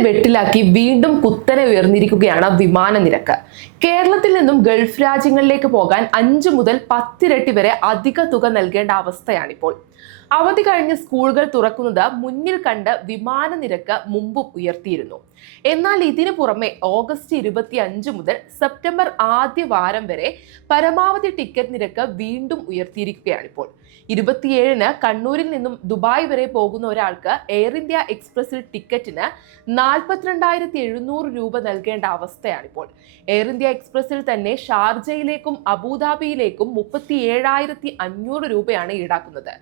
വെട്ടിലാക്കി വീണ്ടും കുത്തനെ ഉയർന്നിരിക്കുകയാണ് വിമാന നിരക്ക്. കേരളത്തിൽ നിന്നും ഗൾഫ് രാജ്യങ്ങളിലേക്ക് പോകാൻ അഞ്ച് മുതൽ പത്തിരട്ടി വരെ അധിക തുക നൽകേണ്ട അവസ്ഥയാണിപ്പോൾ. അവധി കഴിഞ്ഞ് സ്കൂളുകൾ തുറക്കുന്നത് മുന്നിൽ കണ്ട് വിമാന നിരക്ക് മുമ്പും ഉയർത്തിയിരുന്നു. എന്നാൽ ഇതിനു പുറമെ ഓഗസ്റ്റ് ഇരുപത്തി അഞ്ച് മുതൽ സെപ്റ്റംബർ ആദ്യ വാരം വരെ പരമാവധി ടിക്കറ്റ് നിരക്ക് വീണ്ടും ഉയർത്തിയിരിക്കുകയാണിപ്പോൾ. ഇരുപത്തിയേഴിന് കണ്ണൂരിൽ നിന്നും ദുബായ് വരെ പോകുന്ന ഒരാൾക്ക് എയർ ഇന്ത്യ എക്സ്പ്രസിൽ ടിക്കറ്റിന് നാൽപ്പത്തിരണ്ടായിരത്തി എഴുന്നൂറ് രൂപ നൽകേണ്ട അവസ്ഥയാണിപ്പോൾ. എയർ ഇന്ത്യ എക്സ്പ്രസിൽ തന്നെ ഷാർജയിലേക്കും അബുദാബിയിലേക്കും മുപ്പത്തി ഏഴായിരത്തി അഞ്ഞൂറ് രൂപയാണ് ഈടാക്കുന്നത്.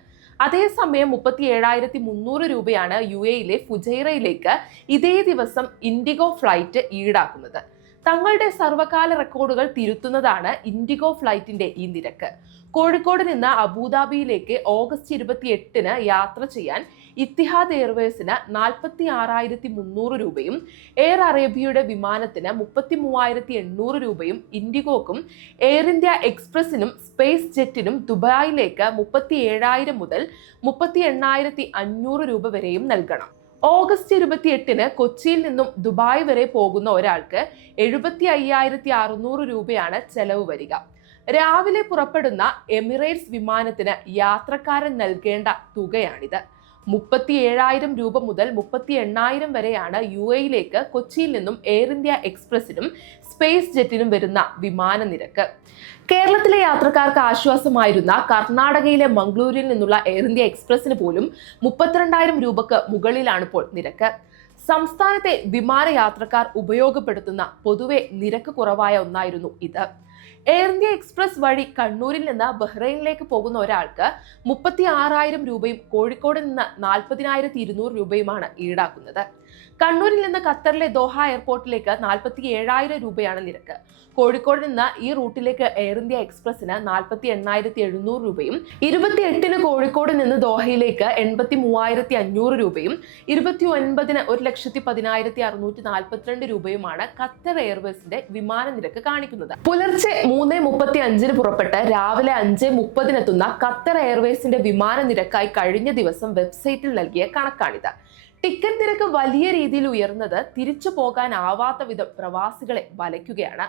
അതേസമയം മുപ്പത്തി ഏഴായിരത്തി മുന്നൂറ് രൂപയാണ് യു എയിലെ ഫുജൈറയിലേക്ക് ഇതേ ദിവസം ഇൻഡിഗോ ഫ്ലൈറ്റ് ഈടാക്കുന്നത്. തങ്ങളുടെ സർവകാല റെക്കോർഡുകൾ തിരുത്തുന്നതാണ് ഇൻഡിഗോ ഫ്ലൈറ്റിന്റെ ഈ നിരക്ക്. കോഴിക്കോട് നിന്ന് അബുദാബിയിലേക്ക് ഓഗസ്റ്റ് ഇരുപത്തി എട്ടിന് യാത്ര ചെയ്യാൻ ഇത്തിഹാദ് എയർവേസിന് നാൽപ്പത്തി ആറായിരത്തി മുന്നൂറ് രൂപയും എയർ അറേബ്യയുടെ വിമാനത്തിന് മുപ്പത്തി മൂവായിരത്തി എണ്ണൂറ് രൂപയും ഇൻഡിഗോക്കും എയർ ഇന്ത്യ എക്സ്പ്രസിനും സ്പേസ് ജെറ്റിനും ദുബായിലേക്ക് മുപ്പത്തി ഏഴായിരം മുതൽ മുപ്പത്തി എണ്ണായിരത്തി അഞ്ഞൂറ് രൂപ വരെയും നൽകണം. ഓഗസ്റ്റ് ഇരുപത്തിയെട്ടിന് കൊച്ചിയിൽ നിന്നും ദുബായ് വരെ പോകുന്ന ഒരാൾക്ക് എഴുപത്തി അയ്യായിരത്തി അറുന്നൂറ് രൂപയാണ് ചെലവ് വരിക. രാവിലെ പുറപ്പെടുന്ന എമിറേറ്റ്സ് വിമാനത്തിന് യാത്രക്കാരൻ നൽകേണ്ട തുകയാണിത്. മുപ്പത്തി ഏഴായിരം രൂപ മുതൽ മുപ്പത്തി എണ്ണായിരം വരെയാണ് യു എയിലേക്ക് കൊച്ചിയിൽ നിന്നും എയർ ഇന്ത്യ എക്സ്പ്രസിനും സ്പേസ് ജെറ്റിനും വരുന്ന വിമാന നിരക്ക്. കേരളത്തിലെ യാത്രക്കാർക്ക് ആശ്വാസമായിരുന്ന കർണാടകയിലെ മംഗളൂരിൽ നിന്നുള്ള എയർ ഇന്ത്യ എക്സ്പ്രസിന് പോലും മുപ്പത്തിരണ്ടായിരം രൂപക്ക് മുകളിലാണ് ഇപ്പോൾ നിരക്ക്. സംസ്ഥാനത്തെ വിമാനയാത്രക്കാർ ഉപയോഗപ്പെടുത്തുന്ന പൊതുവെ നിരക്ക് കുറവായ ഒന്നായിരുന്നു ഇത്. എയർ ഇന്ത്യ എക്സ്പ്രസ് വഴി കണ്ണൂരിൽ നിന്ന് ബഹ്റൈനിലേക്ക് പോകുന്ന ഒരാൾക്ക് മുപ്പത്തി ആറായിരം രൂപയും കോഴിക്കോട് നിന്ന് നാൽപ്പതിനായിരത്തി ഇരുന്നൂറ് രൂപയുമാണ് ഈടാക്കുന്നത്. കണ്ണൂരിൽ നിന്ന് ഖത്തറിലെ ദോഹ എയർപോർട്ടിലേക്ക് നാൽപ്പത്തി ഏഴായിരം രൂപയാണ് നിരക്ക്. കോഴിക്കോട് നിന്ന് ഈ റൂട്ടിലേക്ക് എയർ ഇന്ത്യ എക്സ്പ്രസിന് നാൽപ്പത്തി എണ്ണായിരത്തി എഴുന്നൂറ് രൂപയും ഇരുപത്തി എട്ടിന് കോഴിക്കോട് നിന്ന് ദോഹയിലേക്ക് എൺപത്തി മൂവായിരത്തി അഞ്ഞൂറ് രൂപയും ഇരുപത്തി ഒൻപതിന് ഒരു ലക്ഷത്തി പതിനായിരത്തി അറുന്നൂറ്റി നാൽപ്പത്തിരണ്ട് രൂപയുമാണ് ഖത്തർ എയർവേസിന്റെ വിമാന നിരക്ക് കാണിക്കുന്നത്. പുലർച്ചെ മൂന്ന് മുപ്പത്തി അഞ്ചിന് പുറപ്പെട്ട് രാവിലെ അഞ്ച് മുപ്പതിനെത്തുന്ന ഖത്തർ എയർവേസിന്റെ വിമാന നിരക്കായി കഴിഞ്ഞ ദിവസം വെബ്സൈറ്റിൽ നൽകിയ കണക്കാണിത്. ടിക്കറ്റ് നിരക്ക് വലിയ രീതിയിൽ ഉയർന്നത് തിരിച്ചു പോകാനാവാത്ത വിധം പ്രവാസികളെ വലയ്ക്കുകയാണ്.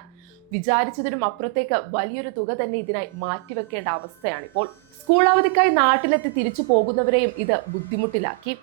വിചാരിച്ചതിനും അപ്പുറത്തേക്ക് വലിയൊരു തുക തന്നെ ഇതിനായി മാറ്റിവെക്കേണ്ട അവസ്ഥയാണിപ്പോൾ. സ്കൂൾ അവധിക്കായി നാട്ടിലെത്തി തിരിച്ചു പോകുന്നവരെയും ഇത് ബുദ്ധിമുട്ടിലാക്കി.